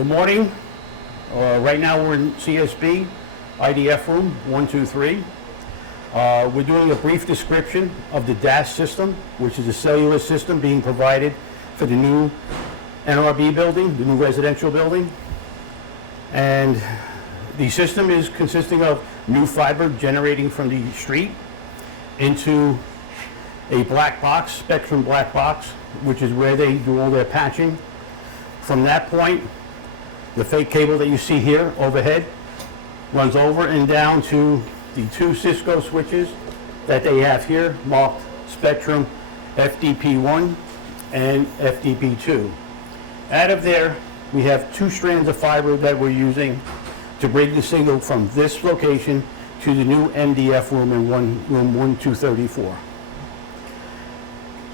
Good morning. Right now we're in CSB, IDF Room 123. We're doing a brief description of the DAS system, which is a cellular system being provided for the new NRB building, the new residential building. And the system is consisting of new fiber generating from the street into a black box, Spectrum black box, which is where they do all their patching. From that point, the fake cable that you see here overhead runs over and down to the two Cisco switches that they have here marked Spectrum FDP1 and FDP2. Out of there, we have two strands of fiber that we're using to bring the signal from this location to the new MDF room in room 1234.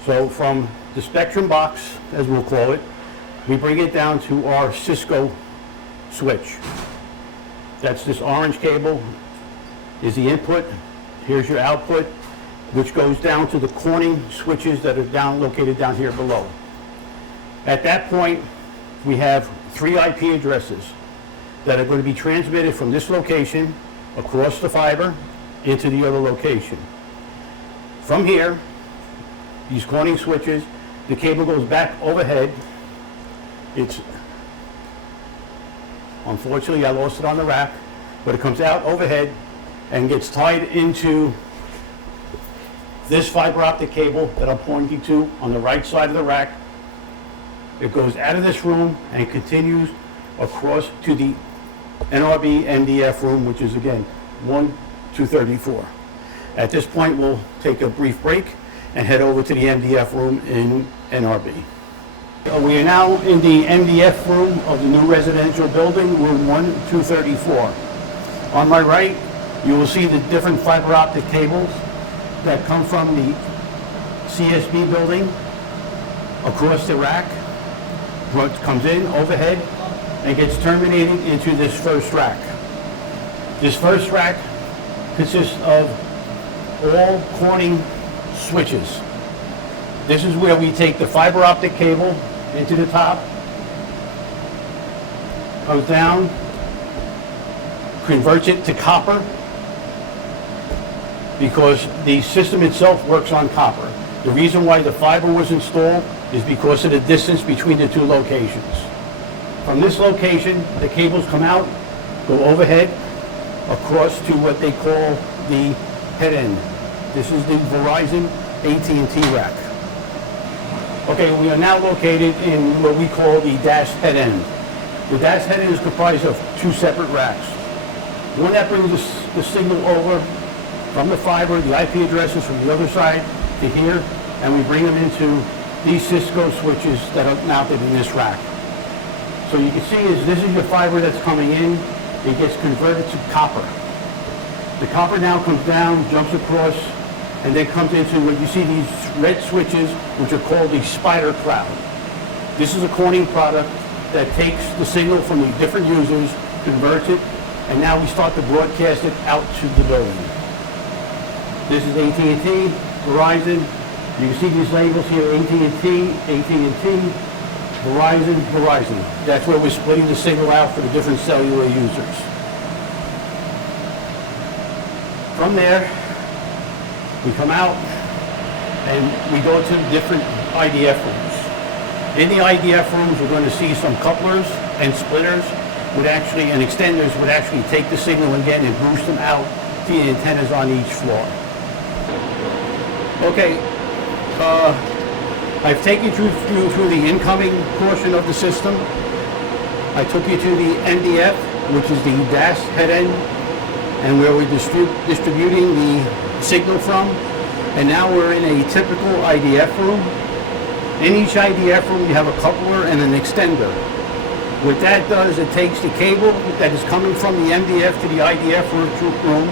So from the Spectrum box, as we'll call it, we bring it down to our Cisco switch. That's this orange cable is the input. Here's your output, which goes down to the Corning switches that are located down here below. At that point, we have 3 IP addresses that are going to be transmitted from this location across the fiber into the other location. From here, these Corning switches, the cable goes back overhead. Unfortunately, I lost it on the rack, but it comes out overhead and gets tied into this fiber optic cable that I'm pointing to on the right side of the rack. It goes out of this room and continues across to the NRB MDF room, which is again 1234. At this point, we'll take a brief break and head over to the MDF room in NRB. We are now in the MDF room of the new residential building, room 1234. On my right, you will see the different fiber optic cables that come from the CSB building across the rack. What comes in overhead and gets terminated into this first rack. This first rack consists of all Corning switches. This is where we take the fiber optic cable into the top, comes down, converts it to copper, because the system itself works on copper. The reason why the fiber was installed is because of the distance between the two locations. From this location, the cables come out, go overhead, across to what they call the head end. This is the Verizon AT&T rack. Okay, we are now located in what we call the DAS head end. The DAS head end is comprised of 2 separate racks. One that brings the signal over from the fiber, the IP addresses from the other side to here, and we bring them into these Cisco switches that are mounted in this rack. So you can see this is your fiber that's coming in. It gets converted to copper. The copper now comes down, jumps across, and then comes into what you see these red switches, which are called the spider cloud. This is a Corning product that takes the signal from the different users, converts it, and now we start to broadcast it out to the building. This is AT&T, Verizon. You can see these labels here, AT&T, Verizon, Verizon. That's where we're splitting the signal out for the different cellular users. From there, we come out and we go to the different IDF rooms. In the IDF rooms, we're going to see some couplers and splitters and extenders would actually take the signal again and boost them out to the antennas on each floor. Okay, I've taken you through the incoming portion of the system. I took you to the MDF, which is the DAS head end, and where we're distributing the signal from. And now we're in a typical IDF room. In each IDF room, you have a coupler and an extender. What that does, it takes the cable that is coming from the MDF to the IDF room,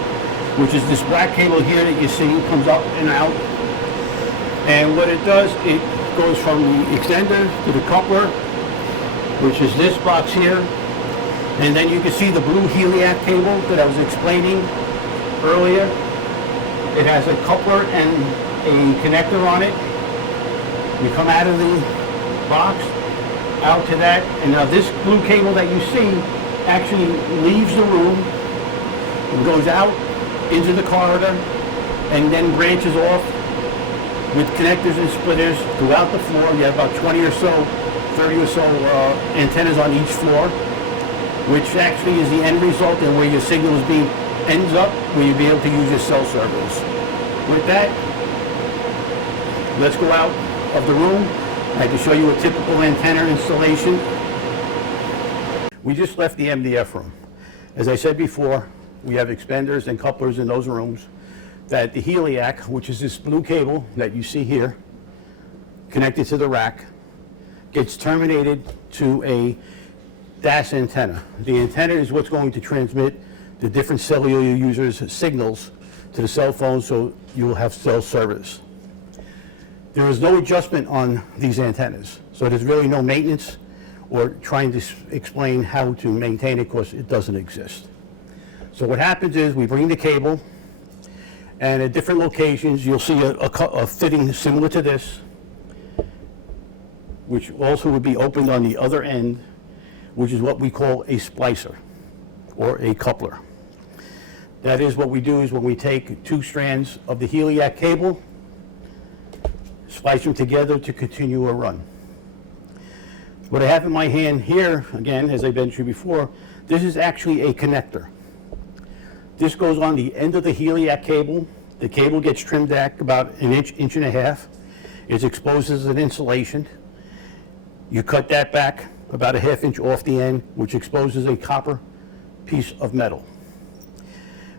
which is this black cable here that you see comes up and out. And what it does, it goes from the extender to the coupler, which is this box here. And then you can see the blue heliac cable that I was explaining earlier. It has a coupler and a connector on it. You come out of the box. out to that, and now this blue cable that you see actually leaves the room and goes out into the corridor and then branches off with connectors and splitters throughout the floor. You have about 20 or so, 30 or so antennas on each floor, which actually is the end result and where your signal is being ends up, where you'll be able to use your cell service. With that, let's go out of the room. I can show you a typical antenna installation. We just left the MDF room. As I said before, we have expanders and couplers in those rooms. That the heliac, which is this blue cable that you see here, connected to the rack, gets terminated to a DAS antenna. The antenna is what's going to transmit the different cellular users' signals to the cell phone, so you will have cell service. There is no adjustment on these antennas, so there's really no maintenance or trying to explain how to maintain it, because it doesn't exist. So what happens is we bring the cable, and at different locations you'll see a fitting similar to this, which also would be opened on the other end, which is what we call a splicer or a coupler. That is, what we do is when we take two strands of the heliac cable, splice them together to continue a run. What I have in my hand here, again, as I mentioned before, this is actually a connector. This goes on the end of the heliac cable. The cable gets trimmed back about an inch, inch and a half. It's exposed as an insulation. You cut that back about a ½ inch off the end, which exposes a copper piece of metal.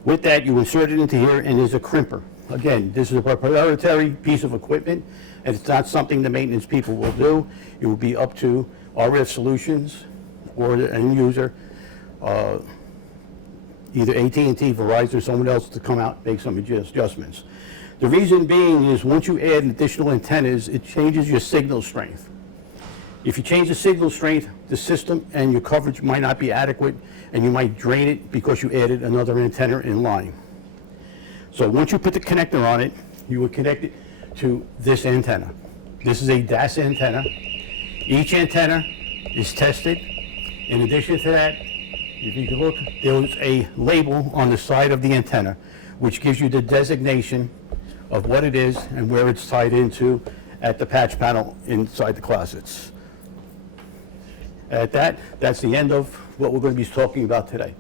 With that, you insert it into here, and there's a crimper. Again, this is a proprietary piece of equipment, and it's not something the maintenance people will do. It will be up to RF Solutions or the end user, either AT&T, Verizon, or someone else, to come out and make some adjustments. The reason being is once you add additional antennas, it changes your signal strength. If you change the signal strength, the system and your coverage might not be adequate, and you might drain it because you added another antenna in line. So once you put the connector on it, you would connect it to this antenna. This is a DAS antenna. Each antenna is tested. In addition to that, if you can look, there's a label on the side of the antenna, which gives you the designation of what it is and where it's tied into at the patch panel inside the closets. At that, that's the end of what we're going to be talking about today.